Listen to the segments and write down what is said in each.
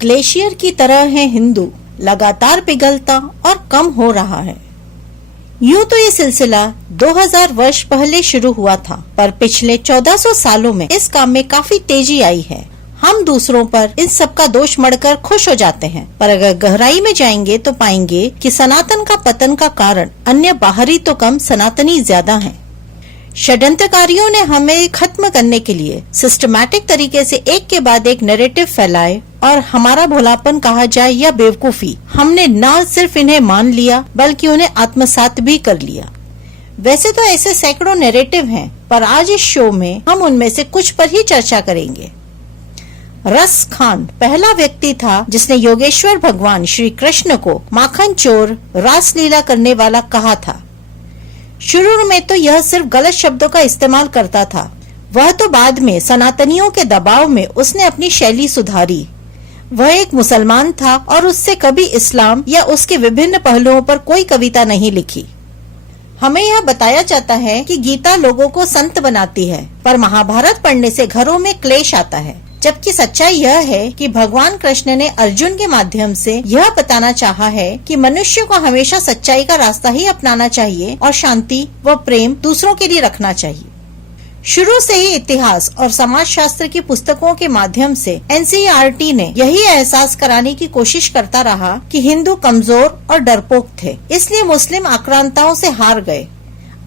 Glacier की तरह है हिंदू, लगातार पिघलता और कम हो रहा है। यूं तो ये सिलसिला 2000 वर्ष पहले शुरू हुआ था, पर पिछले 1400 सालों में इस काम में काफी तेजी आई है। हम दूसरों पर इन सब का दोष मढ़कर खुश हो जाते हैं, पर अगर गहराई में जाएंगे तो पाएंगे कि सनातन का पतन का कारण अन्य बाहरी तो कम, सनातनी ज्यादा हैं। षड्यंत्रकारियों ने हमें खत्म करने के लिए सिस्टमैटिक तरीके से एक के बाद एक नैरेटिव फैलाए और हमारा भोलापन कहा जाए या बेवकूफी, हमने न सिर्फ इन्हें मान लिया बल्कि उन्हें आत्मसात भी कर लिया। वैसे तो ऐसे सैकड़ों नैरेटिव हैं, पर आज इस शो में हम उनमें से कुछ पर ही चर्चा करेंगे। रस खान पहला व्यक्ति था जिसने योगेश्वर भगवान श्री कृष्ण को माखन चोर, रासलीला करने वाला कहा था। शुरू में तो यह सिर्फ गलत शब्दों का इस्तेमाल करता था, वह तो बाद में सनातनियों के दबाव में उसने अपनी शैली सुधारी। वह एक मुसलमान था और उससे कभी इस्लाम या उसके विभिन्न पहलुओं पर कोई कविता नहीं लिखी। हमें यह बताया जाता है कि गीता लोगों को संत बनाती है, पर महाभारत पढ़ने से घरों में क्लेश आता है। जबकि सच्चाई यह है कि भगवान कृष्ण ने अर्जुन के माध्यम से यह बताना चाहा है कि मनुष्य को हमेशा सच्चाई का रास्ता ही अपनाना चाहिए और शांति व प्रेम दूसरों के लिए रखना चाहिए। शुरू से ही इतिहास और समाज शास्त्र की पुस्तकों के माध्यम से एनसीईआरटी ने यही एहसास कराने की कोशिश करता रहा कि हिंदू कमजोर और डरपोक थे, इसलिए मुस्लिम आक्रांताओं से हार गए।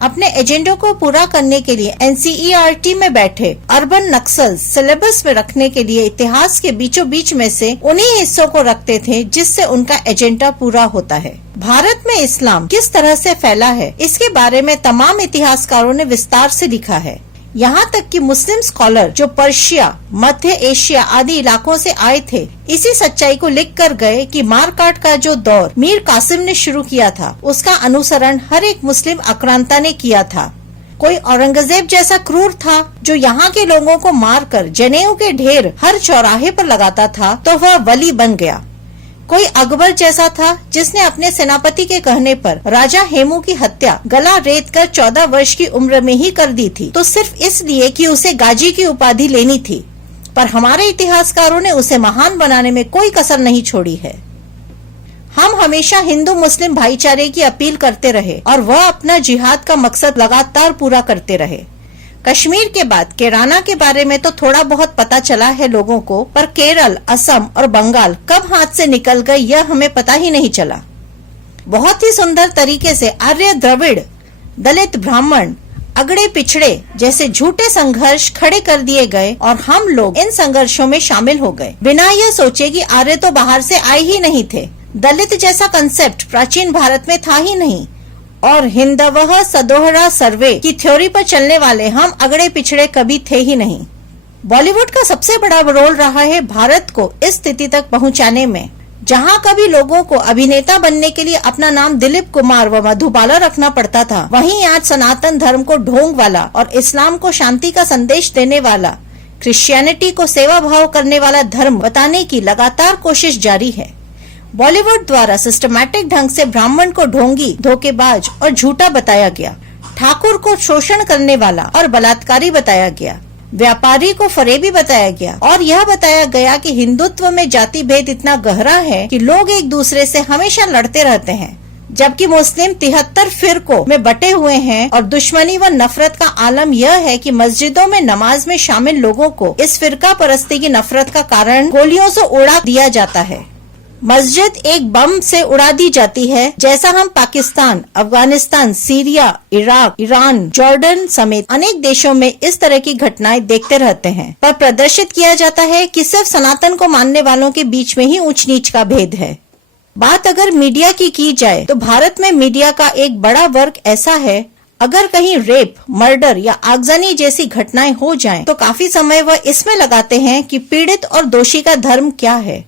अपने एजेंडों को पूरा करने के लिए एनसीईआरटी में बैठे अर्बन नक्सल सिलेबस में रखने के लिए इतिहास के बीचों बीच में से उन्हीं हिस्सों को रखते थे जिससे उनका एजेंडा पूरा होता है। भारत में इस्लाम किस तरह से फैला है, इसके बारे में तमाम इतिहासकारों ने विस्तार से लिखा है। यहाँ तक कि मुस्लिम स्कॉलर जो पर्शिया, मध्य एशिया आदि इलाकों से आए थे, इसी सच्चाई को लिख कर गए कि मारकाट का जो दौर मीर कासिम ने शुरू किया था, उसका अनुसरण हर एक मुस्लिम आक्रांता ने किया था। कोई औरंगजेब जैसा क्रूर था जो यहाँ के लोगों को मारकर जनेऊ के ढेर हर चौराहे पर लगाता था, तो वह वली बन गया। कोई अकबर जैसा था जिसने अपने सेनापति के कहने पर राजा हेमू की हत्या गला रेत कर 14 वर्ष की उम्र में ही कर दी थी, तो सिर्फ इसलिए कि उसे गाजी की उपाधि लेनी थी। पर हमारे इतिहासकारों ने उसे महान बनाने में कोई कसर नहीं छोड़ी है। हम हमेशा हिंदू मुस्लिम भाईचारे की अपील करते रहे और वह अपना जिहाद का मकसद लगातार पूरा करते रहे। कश्मीर के बाद केराना के बारे में तो थोड़ा बहुत पता चला है लोगों को, पर केरल, असम और बंगाल कब हाथ से निकल गए यह हमें पता ही नहीं चला। बहुत ही सुंदर तरीके से आर्य द्रविड़, दलित ब्राह्मण, अगड़े पिछड़े जैसे झूठे संघर्ष खड़े कर दिए गए और हम लोग इन संघर्षों में शामिल हो गए, बिना यह सोचे कि आर्य तो बाहर से आए ही नहीं थे। दलित जैसा कंसेप्ट प्राचीन भारत में था ही नहीं, और हिंदवह सदोहरा सर्वे की थ्योरी पर चलने वाले हम अगड़े पिछड़े कभी थे ही नहीं। बॉलीवुड का सबसे बड़ा रोल रहा है भारत को इस स्थिति तक पहुंचाने में। जहां कभी लोगों को अभिनेता बनने के लिए अपना नाम दिलीप कुमार व मधुबाला रखना पड़ता था, वहीं आज सनातन धर्म को ढोंग वाला और इस्लाम को शांति का संदेश देने वाला, क्रिश्चियनिटी को सेवा भाव करने वाला धर्म बताने की लगातार कोशिश जारी है। बॉलीवुड द्वारा सिस्टमैटिक ढंग से ब्राह्मण को ढोंगी, धोखेबाज और झूठा बताया गया, ठाकुर को शोषण करने वाला और बलात्कारी बताया गया, व्यापारी को फरेबी बताया गया, और यह बताया गया कि हिंदुत्व में जाति भेद इतना गहरा है कि लोग एक दूसरे से हमेशा लड़ते रहते हैं। जबकि मुस्लिम 73 फिरकों में बटे हुए हैं और दुश्मनी व नफरत का आलम यह है कि मस्जिदों में नमाज में शामिल लोगों को इस फिरका परस्ती की नफरत का कारण गोलियों से उड़ा दिया जाता है। मस्जिद एक बम से उड़ा दी जाती है, जैसा हम Pakistan, Afghanistan, Syria, Iraq, Iran, Jordan समेत अनेक देशों में इस तरह की घटनाएं देखते रहते हैं। पर प्रदर्शित किया जाता है कि सिर्फ सनातन को मानने वालों के बीच में ही ऊंच नीच का भेद है। बात अगर मीडिया की जाए तो भारत में मीडिया का एक बड़ा वर्ग ऐसा है, अगर कहीं रेप, मर्डर या आगजनी जैसी घटनाएं हो जाएं, तो काफी समय वह इसमें लगाते हैं कि पीड़ित और दोषी का धर्म क्या है।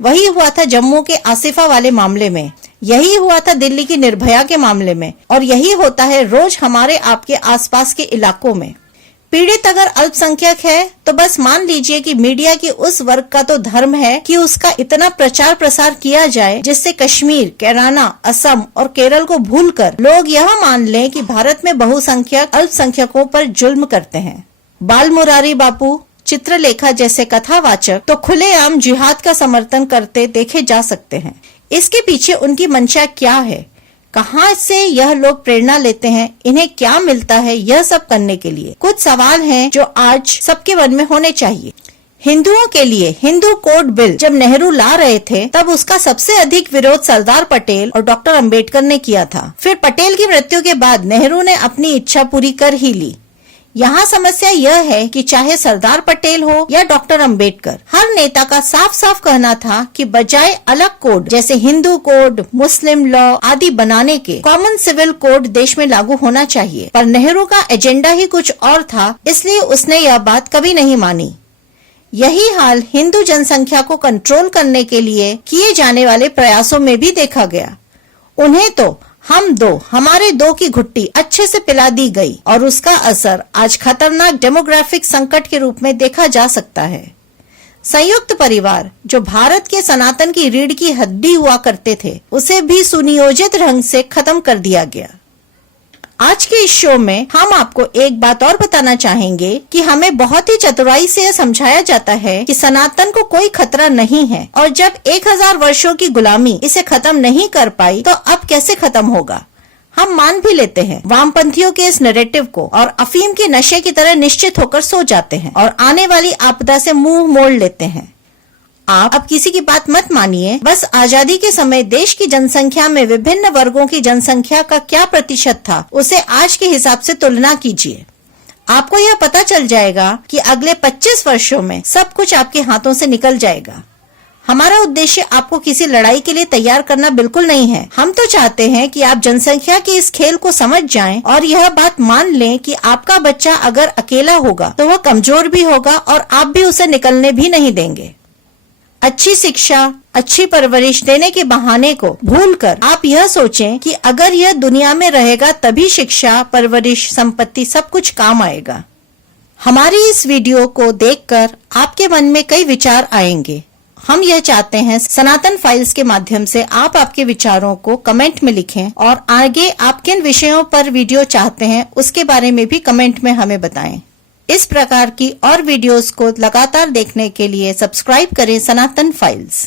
वही हुआ था जम्मू के आसिफा वाले मामले में, यही हुआ था दिल्ली की निर्भया के मामले में, और यही होता है रोज हमारे आपके आसपास के इलाकों में। पीड़ित अगर अल्पसंख्यक है तो बस मान लीजिए कि मीडिया की उस वर्ग का तो धर्म है कि उसका इतना प्रचार प्रसार किया जाए जिससे कश्मीर, केराना, असम और केरल को भूलकर लोग यह मान लें कि भारत में बहुसंख्यक अल्पसंख्यकों पर जुल्म करते हैं। बाल मुरारी बापू, चित्रलेखा जैसे कथावाचक तो खुलेआम जिहाद का समर्थन करते देखे जा सकते हैं। इसके पीछे उनकी मंशा क्या है, कहां से यह लोग प्रेरणा लेते हैं, इन्हें क्या मिलता है यह सब करने के लिए कुछ सवाल हैं जो आज सबके मन में होने चाहिए। हिंदुओं के लिए हिंदू कोड बिल जब नेहरू ला रहे थे तब उसका सबसे अधिक विरोध सरदार पटेल और डॉक्टर अंबेडकर ने किया था। फिर पटेल की मृत्यु के बाद नेहरू ने अपनी इच्छा पूरी कर ही ली। यहाँ समस्या यह है कि चाहे सरदार पटेल हो या डॉक्टर अंबेडकर, हर नेता का साफ साफ कहना था कि बजाय अलग कोड जैसे हिंदू कोड, मुस्लिम लॉ आदि बनाने के कॉमन सिविल कोड देश में लागू होना चाहिए। पर नेहरू का एजेंडा ही कुछ और था, इसलिए उसने यह बात कभी नहीं मानी। यही हाल हिंदू जनसंख्या को कंट्रोल करने के लिए किए जाने वाले प्रयासों में भी देखा गया। उन्हें तो हमारे दो की घुट्टी अच्छे से पिला दी गई और उसका असर आज खतरनाक डेमोग्राफिक संकट के रूप में देखा जा सकता है। संयुक्त परिवार जो भारत के सनातन की रीढ़ की हड्डी हुआ करते थे, उसे भी सुनियोजित ढंग से खत्म कर दिया गया। आज के इस शो में हम आपको एक बात और बताना चाहेंगे कि हमें बहुत ही चतुराई से यह समझाया जाता है कि सनातन को कोई खतरा नहीं है और जब 1000 वर्षों की गुलामी इसे खत्म नहीं कर पाई तो अब कैसे खत्म होगा। हम मान भी लेते हैं वामपंथियों के इस नैरेटिव को और अफीम के नशे की तरह निश्चित होकर सो जाते हैं और आने वाली आपदा से मुंह मोड़ लेते हैं। आप अब किसी की बात मत मानिए। बस आजादी के समय देश की जनसंख्या में विभिन्न वर्गों की जनसंख्या का क्या प्रतिशत था, उसे आज के हिसाब से तुलना कीजिए। आपको यह पता चल जाएगा कि अगले 25 वर्षों में सब कुछ आपके हाथों से निकल जाएगा। हमारा उद्देश्य आपको किसी लड़ाई के लिए तैयार करना बिल्कुल नहीं है। हम तो चाहते हैं कि आप जनसंख्या के इस खेल को समझ जाएं और यह बात मान लें कि आपका बच्चा अगर अकेला होगा तो वह कमजोर भी होगा और आप भी उसे निकलने भी नहीं देंगे। अच्छी शिक्षा, अच्छी परवरिश देने के बहाने को भूलकर आप यह सोचें कि अगर यह दुनिया में रहेगा तभी शिक्षा, परवरिश, संपत्ति सब कुछ काम आएगा। हमारी इस वीडियो को देखकर आपके मन में कई विचार आएंगे। हम यह चाहते हैं सनातन फाइल्स के माध्यम से आप आपके विचारों को कमेंट में लिखें और आगे आप किन विषयों पर वीडियो चाहते हैं उसके बारे में भी कमेंट में हमें बताएं। इस प्रकार की और वीडियोस को लगातार देखने के लिए सब्सक्राइब करें सनातन फाइल्स।